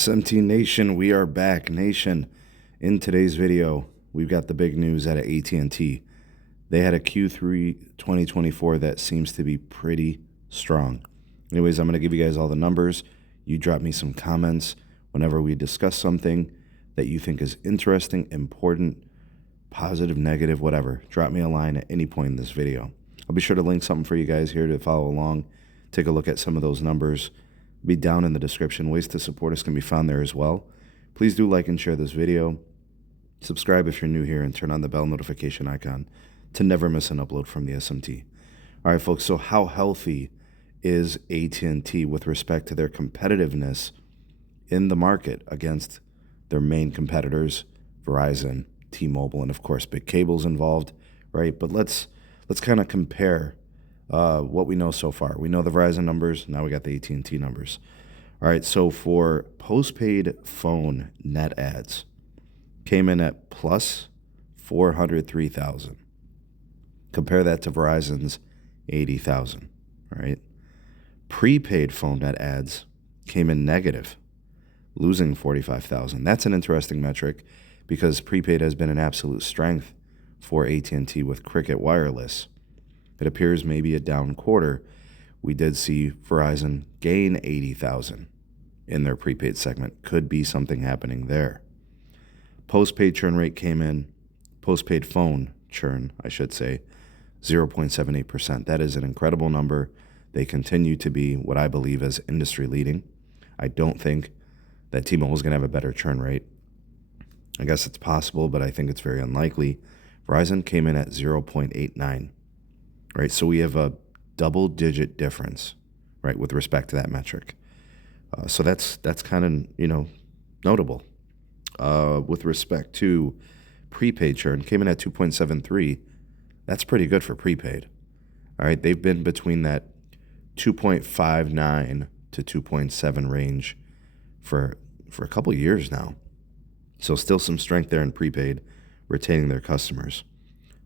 SMT Nation, we are back. Nation, in today's video, we've got the big news out of AT&T. They had a Q3 2024 that seems to be pretty strong. Anyways, I'm going to give you guys all the numbers. You drop me some comments whenever we discuss something that you think is interesting, important, positive, negative, whatever. Drop me a line at any point in this video. I'll be sure to link something for you guys here to follow along. Take a look at some of those numbers. Be down in the description. Ways to support us can be found there as well. Please do like and share this video. Subscribe if you're new here and turn on the bell notification icon to never miss an upload from the SMT. All right, folks, so how healthy is AT&T with respect to their competitiveness in the market against their main competitors, Verizon, T-Mobile, and of course, big cables involved, right? But let's kind of compare what we know so far. We know the Verizon numbers. Now we got the AT&T numbers. All right, so for postpaid phone net adds, came in at plus 403,000. Compare that to Verizon's 80,000, right? Prepaid phone net adds came in negative, losing 45,000. That's an interesting metric because prepaid has been an absolute strength for AT&T with Cricket Wireless. It appears maybe a down quarter. We did see Verizon gain 80,000 in their prepaid segment. Could be something happening there. Postpaid churn rate came in, postpaid phone churn, I should say, 0.78%. That is an incredible number. They continue to be what I believe is industry leading. I don't think that T-Mobile is going to have a better churn rate. I guess it's possible, but I think it's very unlikely. Verizon came in at 0.89. Right, so we have a double-digit difference, right, with respect to that metric. So that's kind of notable. With respect to prepaid churn, came in at 2.73. That's pretty good for prepaid. All right, they've been between that 2.59 to 2.7 range for a couple of years now. So still some strength there in prepaid, retaining their customers.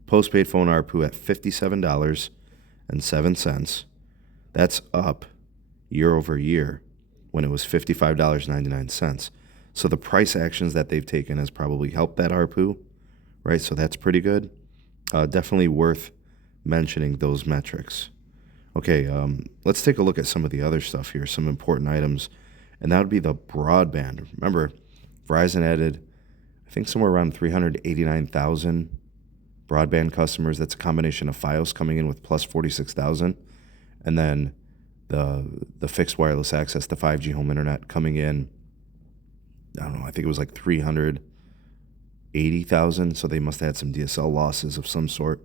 Postpaid phone ARPU at $57.07. That's up year over year when it was $55.99. So the price actions that they've taken has probably helped that ARPU, right? So that's pretty good. Definitely worth mentioning those metrics. Okay, let's take a look at some of the other stuff here, some important items, and that would be the broadband. Remember, Verizon added, I think, somewhere around 389,000 broadband customers. That's a combination of Fios coming in with plus 46,000, and then the fixed wireless access, the 5G home internet coming in, I don't know, I think it was like 380,000, so they must have had some DSL losses of some sort.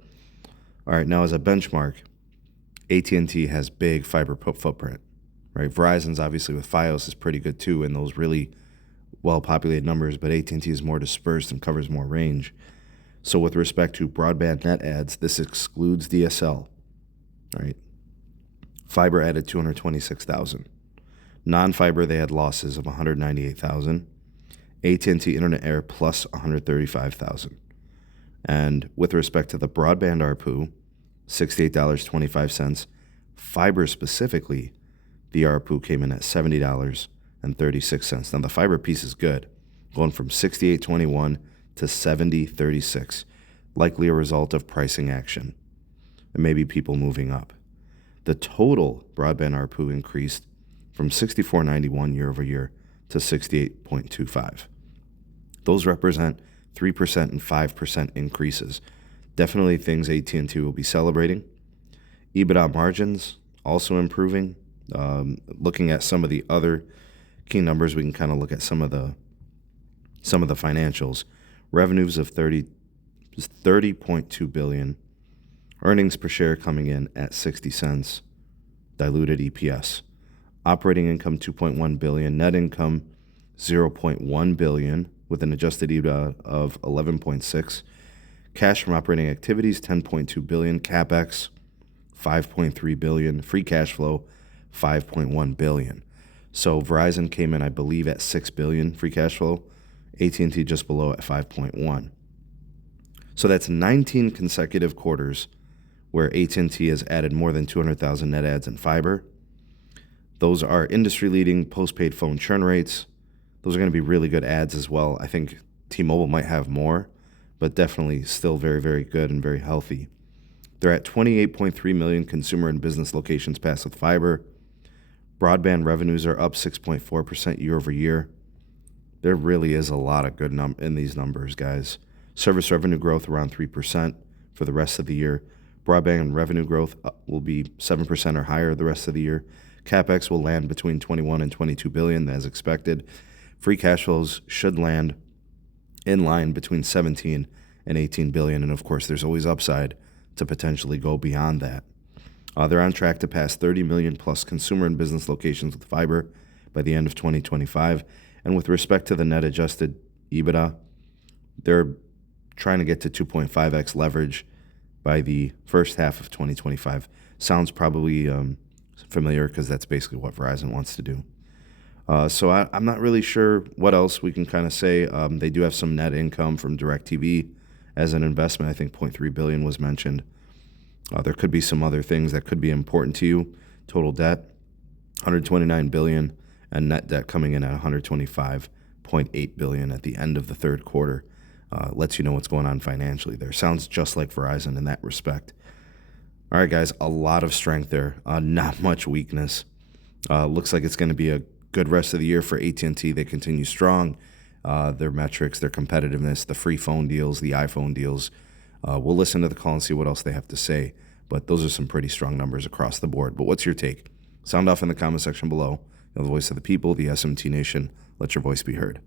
All right, now as a benchmark, AT&T has big fiber footprint, right? Verizon's obviously with Fios is pretty good too in those really well-populated numbers, but AT&T is more dispersed and covers more range. So with respect to broadband net adds, this excludes DSL, right? Fiber added 226,000. Non-fiber, they had losses of 198,000. AT&T Internet Air plus 135,000. And with respect to the broadband ARPU, $68.25. Fiber specifically, the ARPU came in at $70.36. Now the fiber piece is good, going from $68.21 to $70.36, likely a result of pricing action and maybe people moving up. The total broadband ARPU increased from $64.91 year over year to $68.25. Those represent 3% and 5% increases. Definitely things AT&T will be celebrating. EBITDA margins also improving. Looking at some of the other key numbers, we can kind of look at some of the financials. Revenues of $30.2 billion. Earnings per share coming in at 60 cents. Diluted EPS. Operating income $2.1 billion. Net income $0.1 billion with an adjusted EBITDA of 11.6. Cash from operating activities $10.2 billion. CapEx $5.3 billion. Free cash flow $5.1 billion. So Verizon came in, I believe, at $6 billion free cash flow. AT&T just below at 5.1. So that's 19 consecutive quarters where AT&T has added more than 200,000 net adds in fiber. Those are industry-leading postpaid phone churn rates. Those are going to be really good ads as well. I think T-Mobile might have more, but definitely still very, very good and very healthy. They're at 28.3 million consumer and business locations passed with fiber. Broadband revenues are up 6.4% year over year. There really is a lot of good in these numbers, guys. Service revenue growth around 3% for the rest of the year. Broadband revenue growth will be 7% or higher the rest of the year. CapEx will land between 21 and 22 billion as expected. Free cash flows should land in line between 17 and 18 billion. And of course, there's always upside to potentially go beyond that. They're on track to pass 30 million plus consumer and business locations with fiber by the end of 2025. And with respect to the net adjusted EBITDA, they're trying to get to 2.5x leverage by the first half of 2025. Sounds probably familiar because that's basically what Verizon wants to do. So I'm not really sure what else we can kind of say. They do have some net income from DirecTV as an investment. I think 0.3 billion was mentioned. There could be some other things that could be important to you. Total debt, 129 billion, and net debt coming in at 125.8 billion at the end of the third quarter. Lets you know what's going on financially there. Sounds just like Verizon in that respect. All right, guys, a lot of strength there. Not much weakness. Looks like it's going to be a good rest of the year for AT&T. They continue strong. Their metrics, their competitiveness, the free phone deals, the iPhone deals. We'll listen to the call and see what else they have to say. But those are some pretty strong numbers across the board. But what's your take? Sound off in the comment section below. You're the voice of the people, the SMT Nation. Let your voice be heard.